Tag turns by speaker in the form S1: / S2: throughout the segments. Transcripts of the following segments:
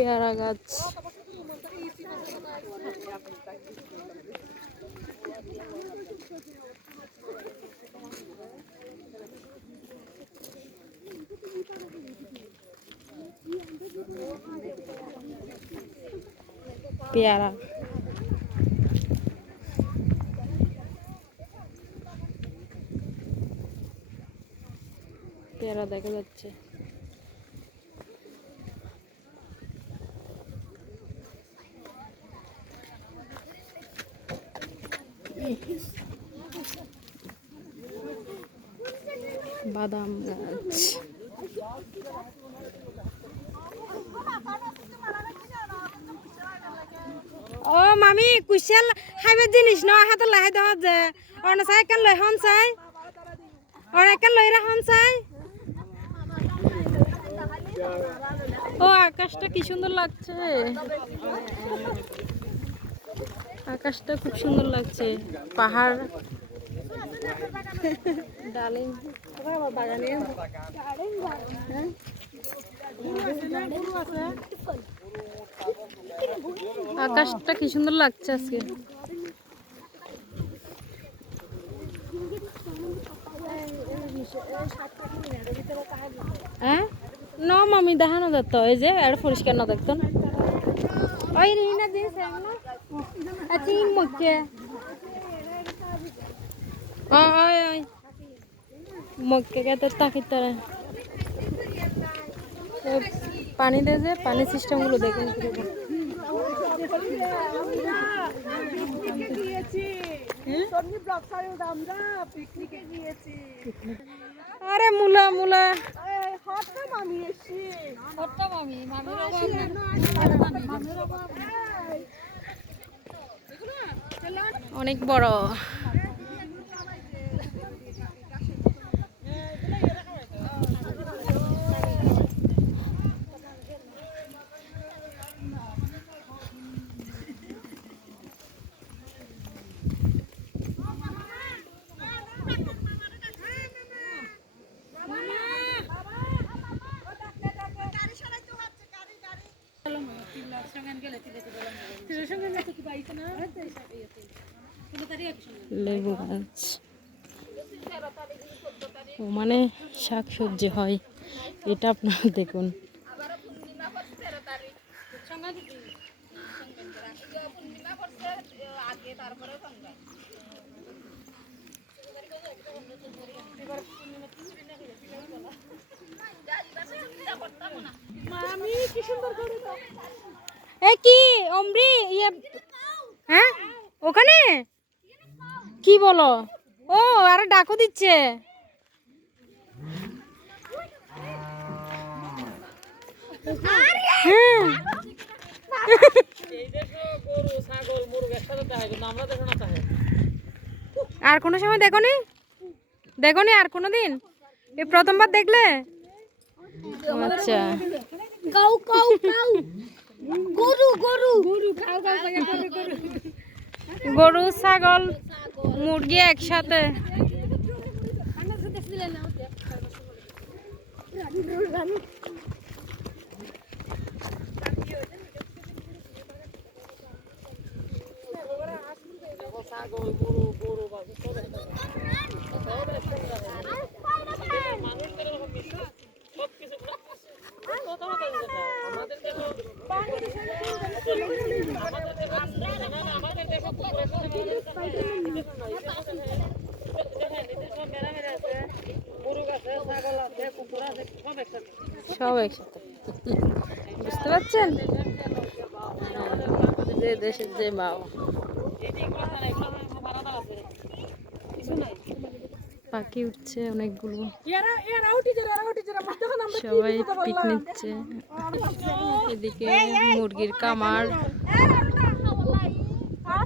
S1: পেয়ারা গাছ। পেয়ারা। পেয়ারা দেখা যাচ্ছে। বাদাম গাছ। ও মামি কুশিয়াল খাইবে জিনিস ন? হাতে লাহাই দেওয়া যে। অনে চাই একে লই হন চাই। অনে একে লই রা হন চাই। ও, আকাশটা কি সুন্দর লাগছে। আকাশটা খুব সুন্দর লাগছে। পাহাড়। ডালিম বাগানে আকাশটা কি সুন্দর লাগছে আজকে। হ্যাঁ? ন মামি, দেখানো যেত এই যে, আর পরিষ্কার না দেখতো। ওই রিনা দিস আচ্ছা মুখে ওই ওই মুখে গেতে তাকিতারে পানি দেয় যে পানি সিস্টেমগুলো দেখুন কীরকম আরে মুলা মুলা। অনেক বড়। লেবু গাছ মানে শাক সবজি হয়। এটা আপনারা দেখুন। এ কি অমরি ইয়ে হ্যাঁ? ওখানে? কি বলো? ও আরে ডাকো দিচ্ছে। হ্যাঁ। আর কোনো সময় দেখো নি দেখো নি আর কোনো দিন? এই প্রথমবার দেখলে? আচ্ছা।
S2: Cow cow cow. গরু গরু। গরু গরু
S1: গরু ছাগল মুরগি একসাথে। সব একসাথে। বুঝতে পারছেন? যে দেশের যে বাবা। পাখি উঠছে অনেকগুলো। সবাই পিক নিচ্ছে এদিকে মুরগির কামার।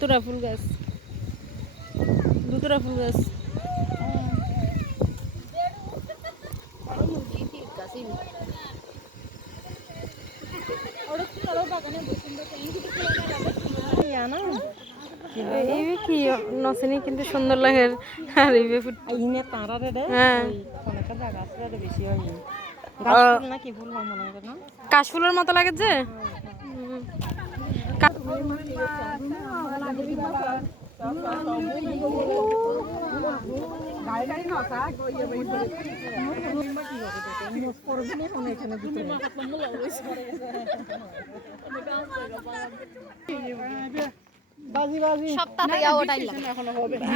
S1: দুতরা ফুল গাছ। দুতরা ফুল গাছ। কি নসেনি কিন্তু সুন্দর লাগে আর এই
S3: ইনে তারারে রে
S1: হ্যাঁ।
S3: অনেকটা জায়গা আছে রে বেশি হয়।
S1: আহ,
S3: গাছ ফুল হয় মনে হয় না?
S1: কাশফুলের মতো লাগে যে? হুম। কা-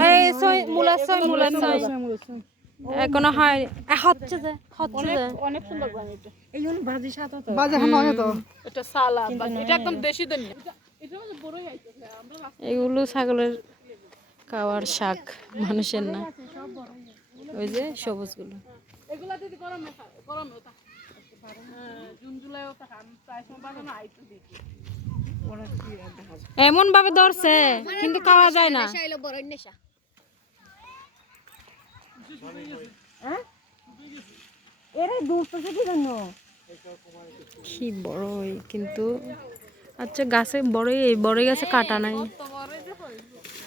S1: এই ছয় মূলা ছয় মূলা এখনও হয় হচ্ছে যে হচ্ছে যে।
S2: অনেক সুন্দর
S3: এই বাজি সাথে তো।
S4: বাজে তো।
S2: এটা সালাদ এটা একদম দেশি
S1: এগুলো ছাগলের খাওয়ার শাক মানুষের না। ওই যে সবুজগুলো।
S2: এগুলা দিদি গরমে হ্যাঁ, জুন জুলাইও থাকে প্রায় সময় বাজানো আইতো দেখি।
S1: এমন ভাবে ধরছে কিন্তু খাওয়া যায় না।
S3: এরে দূর কি
S1: বড়ই, কিন্তু আচ্ছা গাছে বড়ই বড়ই গাছে কাটা নাই।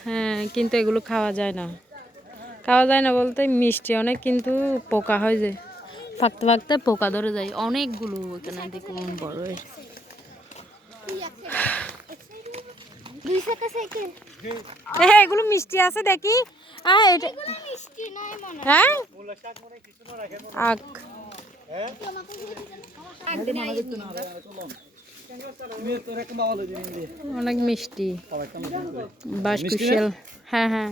S1: হ্যাঁ কিন্তু এগুলো খাওয়া যায় না। খাওয়া যায় না বলতে মিষ্টি অনেক, কিন্তু পোকা হয় যে। থাকতে থাকতে পোকা ধরে যায়। অনেকগুলো এখানে দেখুন বড়ই। এ, এগুলো মিষ্টি আছে দেখি। আহ, এটা হ্যাঁ। আখ অনেক মিষ্টি। কুশিয়াল হ্যাঁ। হ্যাঁ?